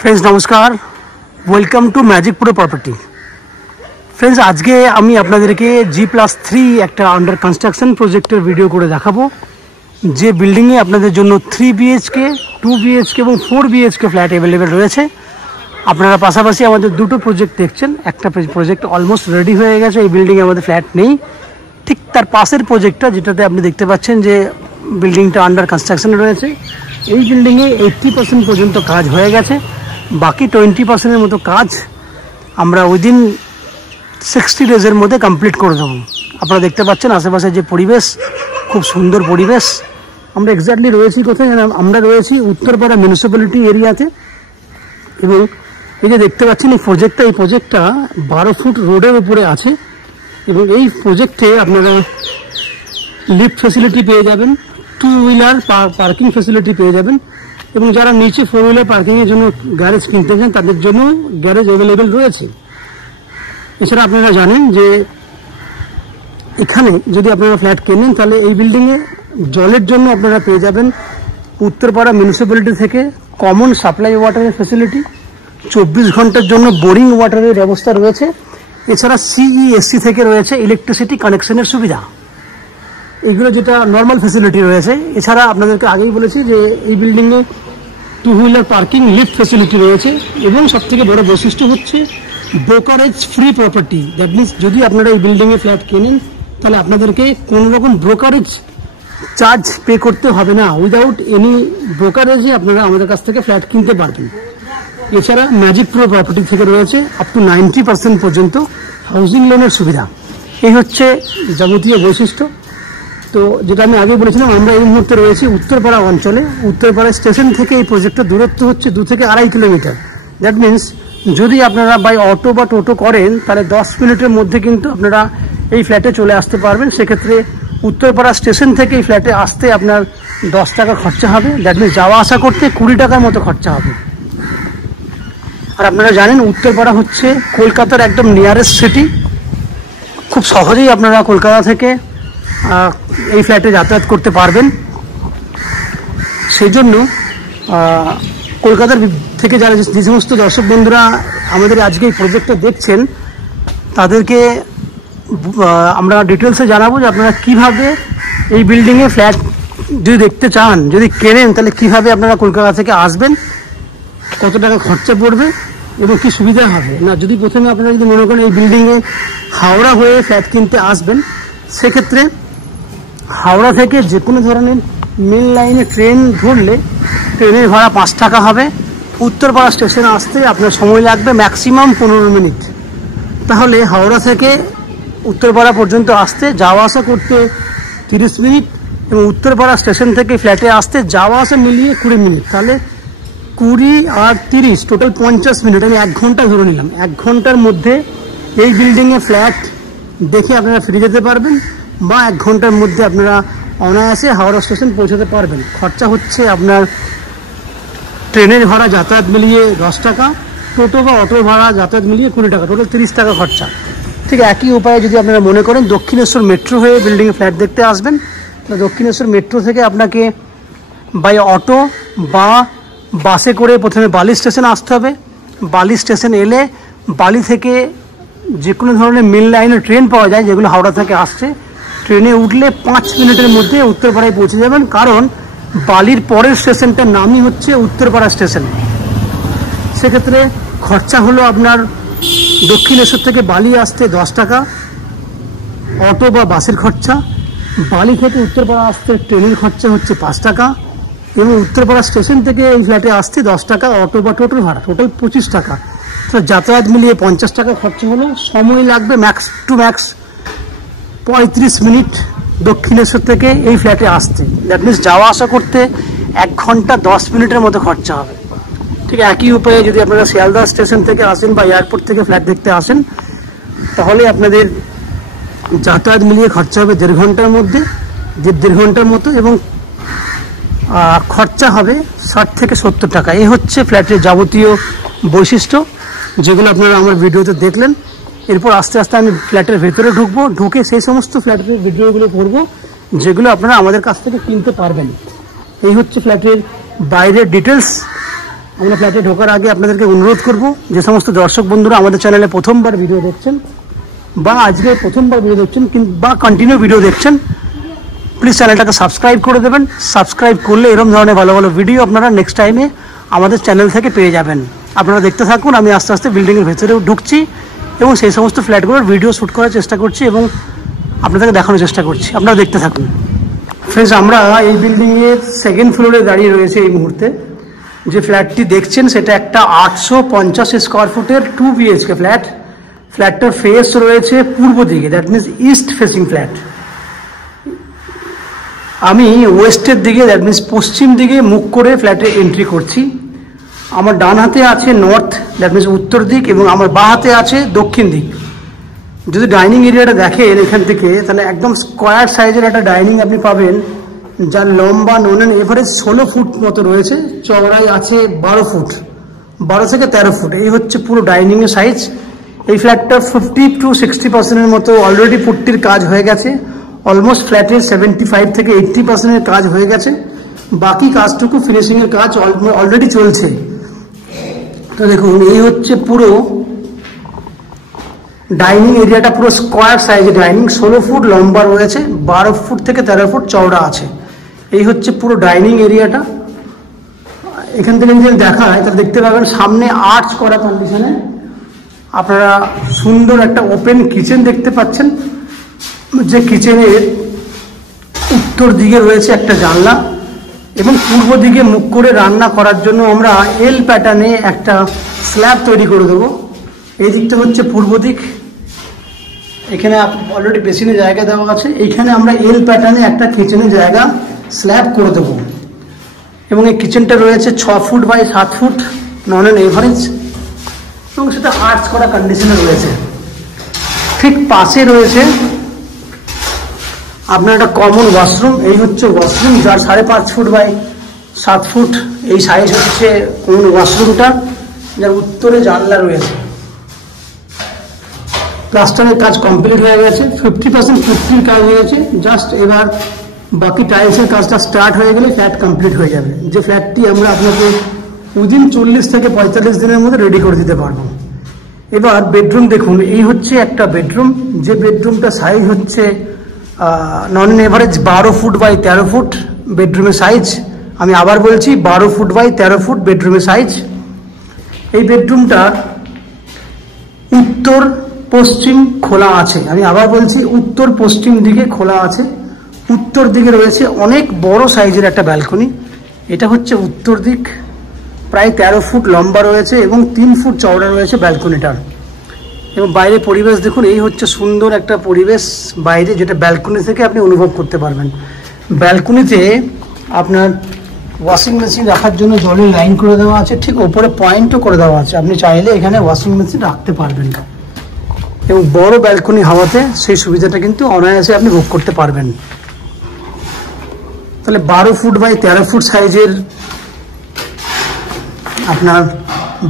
Friends नमस्कार welcome to magic pro property. Friends आज के आमी आपनादेरके G+3 एक अंडार कन्स्ट्रक्शन प्रोजेक्टर भिडियो करे देखाबो जे बिल्डिंगे आपनादेर जोन्नो 3 BHK 2 BHK और 4 BHK फ्लैट अवेलेबल रयेछे। आपनारा पाशापाशि आमादेर दुटो प्रोजेक्ट देखछेन, एकटा प्रोजेक्ट अलमोस्ट रेडी हये गेछे, एई बिल्डिंगे आमादेर फ्लैट नेই, ठीक तार पाशेर प्रोजेक्टटा जेटाते आपनि देखते पाच्छेन जे बिल्डिंगटा अंडार कन्स्ट्रक्शने रयेछे। এই বিল্ডিংয়ে 80% পর্যন্ত কাজ হয়ে গেছে, বাকি 20% মতো কাজ আমরা উইদিন 60 ডেজের মধ্যে কমপ্লিট করে দেব। আপনারা দেখতে পাচ্ছেন আশেপাশে যে পরিবেশ, খুব সুন্দর পরিবেশ। আমরা এক্স্যাক্টলি রয়েছি কোথায়? আমরা রয়েছি উত্তরপাড়া মিউনিসিপ্যালিটি এরিয়াতে এবং এই যে দেখতে পাচ্ছেন এই প্রজেক্টটা 12 ফুট রোডের উপরে আছে এবং এই প্রজেক্টে আপনারা লিফট ফ্যাসিলিটি পেয়ে যাবেন, 2 হুইলার পার্কিং ফ্যাসিলিটি পেয়ে যাবেন এবং যারা নিচে 4 হুইলার পার্কিং এর জন্য গ্যারেজ কিনতে চান তাদের জন্য গ্যারেজ अवेलेबल রয়েছে। এছাড়া আপনারা জানেন যে এখানে যদি আপনারা ফ্ল্যাট কেনেন তাহলে এই বিল্ডিং এ জলের জন্য আপনারা পেয়ে যাবেন উত্তরপাড়া মিউনিসিপ্যালিটি থেকে কমন সাপ্লাই ওয়াটারের ফ্যাসিলিটি, 24 ঘন্টার জন্য বোরিং ওয়াটারের ব্যবস্থা রয়েছে। এছাড়া CESC থেকে রয়েছে ইলেকট্রিসিটি কানেকশনের সুবিধা। এইগুলো যেটা নর্মাল ফ্যাসিলিটি রয়েছে। এছাড়া আপনাদেরকে আগেই বলেছি যে এই বিল্ডিংয়ে 2 হুইলার পার্কিং লিফট ফ্যাসিলিটি রয়েছে এবং সবথেকে বড় বৈশিষ্ট্য হচ্ছে brokerage free property. That means যদি আপনারা এই বিল্ডিংয়ে ফ্ল্যাট কেনেন তাহলে আপনাদেরকে কোনো রকম ব্রোকারেজ চার্জ পে করতে হবে না, উইদাউট এনি ব্রোকারেজে আপনারা আমাদের কাছ থেকে ফ্ল্যাট কিনতে পারবেন। এছাড়া ম্যাজিক প্রো প্রপার্টি থেকে রয়েছে আপ টু 90% পর্যন্ত হাউজিং লোনের সুবিধা। এই হচ্ছে যাবতীয় বৈশিষ্ট্য। তো যেটা আমি আগে বলেছিলাম, আমরা এই মুহূর্তে রয়েছি উত্তরপাড়া অঞ্চলে। উত্তরপাড়া স্টেশন থেকে এই প্রজেক্টের দূরত্ব হচ্ছে 2 থেকে 2.5 কিলোমিটার। দ্যাট মিনস যদি আপনারা বাই অটো বা টোটো করেন তাহলে 10 মিনিটের মধ্যে কিন্তু আপনারা এই ফ্ল্যাটে চলে আসতে পারবেন। সেক্ষেত্রে উত্তরপাড়া স্টেশন থেকে এই ফ্ল্যাটে আসতে আপনার 10 টাকা খরচা হবে। দ্যাট মিনস যাওয়া আসা করতে 20 টাকার মতো খরচা হবে। আর আপনারা জানেন উত্তরপাড়া হচ্ছে কলকাতার একদম নিয়ারেস্ট সিটি। খুব সহজেই আপনারা কলকাতা থেকে এই ফ্ল্যাটে যাতায়াত করতে পারবেন। সেই জন্য কলকাতার থেকে যারা যে সমস্ত দর্শক বন্ধুরা আমাদের আজকে এই প্রজেক্টটা দেখছেন তাদেরকে আমরা ডিটেলসে জানাবো যে আপনারা কিভাবে এই বিল্ডিংয়ে ফ্ল্যাট যদি দেখতে চান, যদি কেনেন তাহলে কিভাবে আপনারা কলকাতা থেকে আসবেন, কত টাকা খরচা পড়বে এবং কি সুবিধা হবে। না যদি প্রথমে আপনারা যদি মনে করেন এই বিল্ডিংয়ে হাওড়া হয়ে ফ্ল্যাট কিনতে আসবেন, সেক্ষেত্রে হাওড়া থেকে যে কোনো ধরনের মেন লাইনে ট্রেন ধরলে ট্রেনের ভাড়া 5 টাকা হবে। উত্তরপাড়া স্টেশনে আসতে আপনার সময় লাগবে ম্যাক্সিমাম 15 মিনিট। তাহলে হাওড়া থেকে উত্তরপাড়া পর্যন্ত আসতে যাওয়া আসা করতে 30 মিনিট এবং উত্তরপাড়া স্টেশন থেকে ফ্ল্যাটে আসতে যাওয়া আসা মিলিয়ে 20 মিনিট। তাহলে 20 আর 30 টোটাল 50 মিনিট। আমি 1 ঘন্টা ধরে নিলাম। 1 ঘন্টার মধ্যে এই বিল্ডিংয়ে ফ্ল্যাট দেখে আপনারা ফিরে যেতে পারবেন বা 1 ঘন্টার মধ্যে আপনারা অনায়াসে হাওড়া স্টেশন পৌঁছাতে পারবেন। খরচা হচ্ছে আপনার ট্রেনের ভাড়া যাতায়াত মিলিয়ে 10 টাকা, টোটো বা অটোর ভাড়া যাতায়াত মিলিয়ে 20 টাকা, টোটাল 30 টাকা খরচা। ঠিক একই উপায়ে যদি আপনারা মনে করেন দক্ষিণেশ্বর মেট্রো হয়ে বিল্ডিংয়ে ফ্ল্যাট দেখতে আসবেন, দক্ষিণেশ্বর মেট্রো থেকে আপনাকে বাই অটো বা বাসে করে প্রথমে বালি স্টেশনে আসতে হবে। বালি স্টেশন এলে বালি থেকে যে কোনো ধরনের মেন লাইনে ট্রেন পাওয়া যায় যেগুলো হাওড়া থেকে আসছে, ট্রেনে উঠলে 5 মিনিটের মধ্যে উত্তরপাড়ায় পৌঁছে যাবেন। কারণ বালির পরের স্টেশনটার নামই হচ্ছে উত্তরপাড়া স্টেশন। সেক্ষেত্রে খরচা হলো আপনার দক্ষিণেশ্বর থেকে বালি আসতে 10 টাকা অটো বা বাসের খরচা, বালি থেকে উত্তরপাড়া আসতে ট্রেনের খরচা হচ্ছে 5 টাকা এবং উত্তরপাড়া স্টেশন থেকে এই ফ্ল্যাটে আসতে 10 টাকা অটো বা টোটোর ভাড়া, টোটাল 25 টাকা। তো যাতায়াত মিলিয়ে 50 টাকা খরচা হলো। সময় লাগবে max to max 35 minute Dakshineswar থেকে এই ফ্ল্যাটে আসতে। দ্যাট মিনস যাওয়া আসা করতে 1 ঘন্টা 10 মিনিটের মতো খরচা হবে। ঠিক একই উপায়ে যদি আপনারা শিয়ালদা স্টেশন থেকে আসেন বা এয়ারপোর্ট থেকে ফ্ল্যাট দেখতে আসেন তাহলে আপনাদের যাতায়াত মিলিয়ে খরচা হবে 1.5 ঘন্টার মধ্যে, 1.5 ঘন্টার মতো এবং খরচা হবে 60 থেকে 70 টাকা। এই হচ্ছে ফ্ল্যাটের যাবতীয় বৈশিষ্ট্য যেগুলো আপনারা আমার ভিডিওতে দেখলেন। এরপর আস্তে আস্তে আমি ফ্ল্যাটের ভেতরে ঢুকবো, ঢুকে সেই সমস্ত ফ্ল্যাটের ভিডিওগুলো করব যেগুলো আপনারা আমাদের কাছ থেকে কিনতে পারবেন। এই হচ্ছে ফ্ল্যাটের বাইরের ডিটেলস। আমরা ফ্ল্যাটে ঢোকার আগে আপনাদেরকে অনুরোধ করব, যে সমস্ত দর্শক বন্ধুরা আমাদের চ্যানেলে প্রথমবার ভিডিও দেখছেন বা আজকে প্রথমবার ভিডিও দেখছেন বা কন্টিনিউ ভিডিও দেখছেন, প্লিজ চ্যানেলটাকে সাবস্ক্রাইব করে দেবেন। সাবস্ক্রাইব করলে এরকম ধরনের ভালো ভালো ভিডিও আপনারা নেক্সট টাইমে আমাদের চ্যানেল থেকে পেয়ে যাবেন। আপনারা দেখতে থাকুন, আমি আস্তে আস্তে বিল্ডিংয়ের ভেতরেও ঢুকছি এবং সেই সমস্ত ফ্ল্যাটগুলোর ভিডিও শ্যুট করার চেষ্টা করছি এবং আপনাদেরকে দেখানোর চেষ্টা করছি। আপনারা দেখতে থাকুন। ফ্রেন্ডস, আমরা এই বিল্ডিংয়ের সেকেন্ড ফ্লোরে দাঁড়িয়ে রয়েছে এই মুহূর্তে। যে ফ্ল্যাটটি দেখছেন সেটা একটা 850 স্কোয়ার ফুটের 2 BHK ফ্ল্যাট। ফ্ল্যাটটার ফেস রয়েছে পূর্ব দিকে, that means east facing flat. আমি ওয়েস্টের দিকে, দ্যাট মিনস পশ্চিম দিকে মুখ করে ফ্ল্যাটে এন্ট্রি করছি। আমার ডান হাতে আছে নর্থ, দ্যাট মিনস উত্তর দিক, এবং আমার বাঁ হাতে আছে দক্ষিণ দিক। যদি ডাইনিং এরিয়াটা দেখেন এখান থেকে, তাহলে একদম স্কোয়ার সাইজের একটা ডাইনিং আপনি পাবেন, যার লম্বা নন অ্যান্ড এভারেজ 16 ফুট মতো রয়েছে, চওড়াই আছে 12 ফুট, 12 থেকে 13 ফুট। এই হচ্ছে পুরো ডাইনিংয়ের সাইজ। এই ফ্ল্যাটটা 50 to 60% মতো অলরেডি পুট্টির কাজ হয়ে গেছে। অলমোস্ট ফ্ল্যাটের 75 থেকে 80% কাজ হয়ে গেছে। বাকি কাজটুকু ফিনিশিংয়ের কাজ অলরেডি চলছে। তো দেখুন, এই হচ্ছে পুরো ডাইনিং এরিয়াটা, পুরো স্কোয়ার সাইজের ডাইনিং, 16 ফুট লম্বা রয়েছে, 12 ফুট থেকে 13 ফুট চওড়া আছে। এই হচ্ছে পুরো ডাইনিং এরিয়াটা। এখান থেকে যদি দেখায় তাহলে দেখতে পাবেন সামনে আর্চ করা কন্ডিশনে আপনারা সুন্দর একটা ওপেন কিচেন দেখতে পাচ্ছেন। যে কিচেনের উত্তর দিকে রয়েছে একটা জানলা এবং পূর্ব দিকে মুখ করে রান্না করার জন্য আমরা এল প্যাটার্নে একটা স্ল্যাব তৈরি করে দেবো। এই দিকটা হচ্ছে পূর্ব দিক। এখানে অলরেডি বেসিনে জায়গা দেওয়া আছে। এইখানে আমরা এল প্যাটার্নে একটা কিচেনের জায়গা স্ল্যাব করে দেবো এবং এই কিচেনটা রয়েছে 6 ফুট বাই 7 ফুট নন অ্যান্ড এভারেজ এবং সেটা আর্চ করা কন্ডিশনে রয়েছে। ঠিক পাশে রয়েছে আপনার একটা কমন ওয়াশরুম। এই হচ্ছে ওয়াশরুম, যার 5.5 ফুট বাই 7 ফুট এই সাইজ হচ্ছে কমন ওয়াশরুমটা, যার উত্তরে জানলা রয়েছে। প্লাস্টারের কাজ কমপ্লিট হয়ে গেছে, 50% পুট্টির কাজ হয়েছে। জাস্ট এবার বাকি টাইলসের কাজটা স্টার্ট হয়ে গেলে ফ্ল্যাট কমপ্লিট হয়ে যাবে। যে ফ্ল্যাটটি আমরা আপনাকে উইদিন 40 থেকে 45 দিনের মধ্যে রেডি করে দিতে পারবো। এবার বেডরুম দেখুন, এই হচ্ছে একটা বেডরুম। যে বেডরুমটা সাইজ হচ্ছে নন এভারেজ 12 ফুট বাই 13 ফুট বেডরুমের সাইজ। আমি আবার বলছি 12 ফুট বাই 13 ফুট বেডরুমের সাইজ। এই বেডরুমটা উত্তর পশ্চিম খোলা আছে। আমি আবার বলছি উত্তর পশ্চিম দিকে খোলা আছে। উত্তর দিকে রয়েছে অনেক বড় সাইজের একটা ব্যালকনি। এটা হচ্ছে উত্তর দিক, প্রায় 13 ফুট লম্বা রয়েছে এবং 3 ফুট চওড়া রয়েছে ব্যালকনিটার। এবং বাইরে পরিবেশ দেখুন, এই হচ্ছে সুন্দর একটা পরিবেশ বাইরে, যেটা ব্যালকনি থেকে আপনি অনুভব করতে পারবেন। ব্যালকনিতে আপনার ওয়াশিং মেশিন রাখার জন্য জলের লাইন করে দেওয়া আছে, ঠিক ওপরে পয়েন্টও করে দেওয়া আছে। আপনি চাইলে এখানে ওয়াশিং মেশিন রাখতে পারবেন এবং বড় ব্যালকনি হাওয়াতে সেই সুবিধাটা কিন্তু অনায়াসে আপনি ভোগ করতে পারবেন। তাহলে 12 ফুট বাই 13 ফুট সাইজের আপনার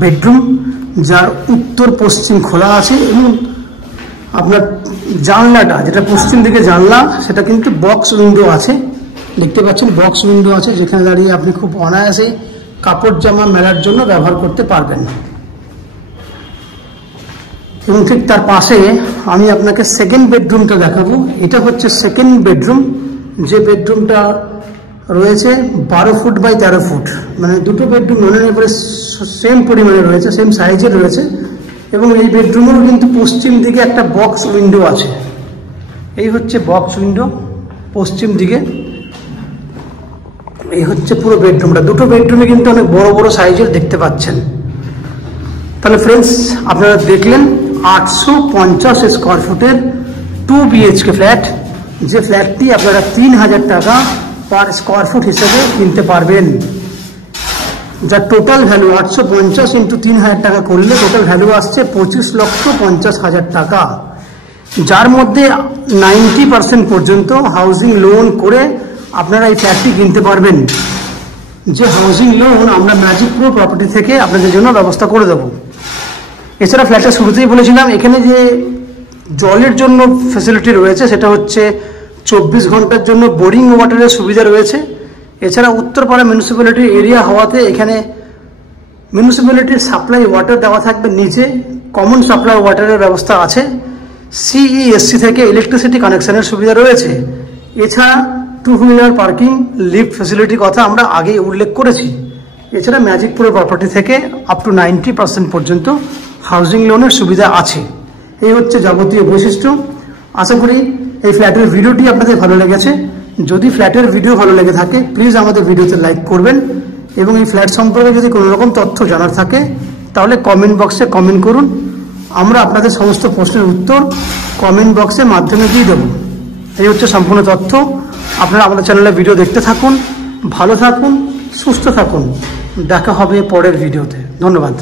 বেডরুম, যার উত্তর পশ্চিম খোলা আছে এবং আপনার জানলাটা, যেটা পশ্চিম দিকে জানলা, সেটা কিন্তু বক্স উইন্ডো আছে। দেখতে পাচ্ছেন বক্স উইন্ডো আছে, যেখানে দাঁড়িয়ে আপনি খুব অনায়াসে কাপড় জামা মেলার জন্য ব্যবহার করতে পারবেন। এবং ঠিক তার পাশে আমি আপনাকে সেকেন্ড বেডরুমটা দেখাবো। এটা হচ্ছে সেকেন্ড বেডরুম। যে বেডরুমটা রয়েছে 12 ফুট বাই 13 ফুট, মানে দুটো বেডরুম মনে নেই পরে সেম পরিমাণে রয়েছে, সেম সাইজের রয়েছে। এবং এই বেডরুমেরও কিন্তু পশ্চিম দিকে একটা বক্স উইন্ডো আছে। এই হচ্ছে বক্স উইন্ডো পশ্চিম দিকে। এই হচ্ছে পুরো বেডরুমটা। দুটো বেডরুমে কিন্তু অনেক বড় বড় সাইজের দেখতে পাচ্ছেন। তাহলে ফ্রেন্ডস, আপনারা দেখলেন 850 স্কোয়ার ফুটের 2 BHK ফ্ল্যাট। যে ফ্ল্যাটটি আপনারা 3000 টাকা পার স্কোয়ার ফুট হিসেবে কিনতে পারবেন। যার টোটাল ভ্যালু 850 ইন্টু 3000 টাকা করলে টোটাল ভ্যালু আসছে 25,50,000 টাকা, যার মধ্যে 90% পর্যন্ত হাউজিং লোন করে আপনারা এই ফ্ল্যাটটি কিনতে পারবেন। যে হাউজিং লোন আমরা ম্যাজিক প্রো প্রপার্টি থেকে আপনাদের জন্য ব্যবস্থা করে দেবো। এছাড়া ফ্ল্যাটের শুরুতেই বলেছিলাম এখানে যে জলের জন্য ফ্যাসিলিটি রয়েছে, সেটা হচ্ছে 24 ঘন্টার জন্য বোরিং ওয়াটারের সুবিধা রয়েছে। এছাড়া উত্তরপাড়া মিউনিসিপ্যালিটির এরিয়া হওয়াতে এখানে মিউনিসিপ্যালিটির সাপ্লাই ওয়াটার দেওয়া থাকবে নিচে, কমন সাপ্লাই ওয়াটারের ব্যবস্থা আছে, সিইএসসি থেকে ইলেকট্রিসিটি কানেকশনের সুবিধা রয়েছে। এছাড়া 2 হুইলার পার্কিং, লিফট ফ্যাসিলিটির কথা আমরা আগেই উল্লেখ করেছি। এছাড়া ম্যাজিকপুরের প্রপার্টি থেকে আপ টু 90% পর্যন্ত হাউজিং লোনের সুবিধা আছে। এই হচ্ছে যাবতীয় বৈশিষ্ট্য। আশা করি এই ফ্ল্যাটের ভিডিওটি আপনাদের ভালো লেগেছে। যদি ফ্ল্যাটের ভিডিও ভালো লেগে থাকে প্লিজ আমাদের ভিডিওতে লাইক করবেন, এবং এই ফ্ল্যাট সম্পর্কে যদি কোনো রকম তথ্য জানার থাকে তাহলে কমেন্ট বক্সে কমেন্ট করুন। আমরা আপনাদের সমস্ত প্রশ্নের উত্তর কমেন্ট বক্সের মাধ্যমে দিয়ে দেবো। এই হচ্ছে সম্পূর্ণ তথ্য। আপনারা আমাদের চ্যানেলে ভিডিও দেখতে থাকুন, ভালো থাকুন, সুস্থ থাকুন। দেখা হবে পরের ভিডিওতে। ধন্যবাদ।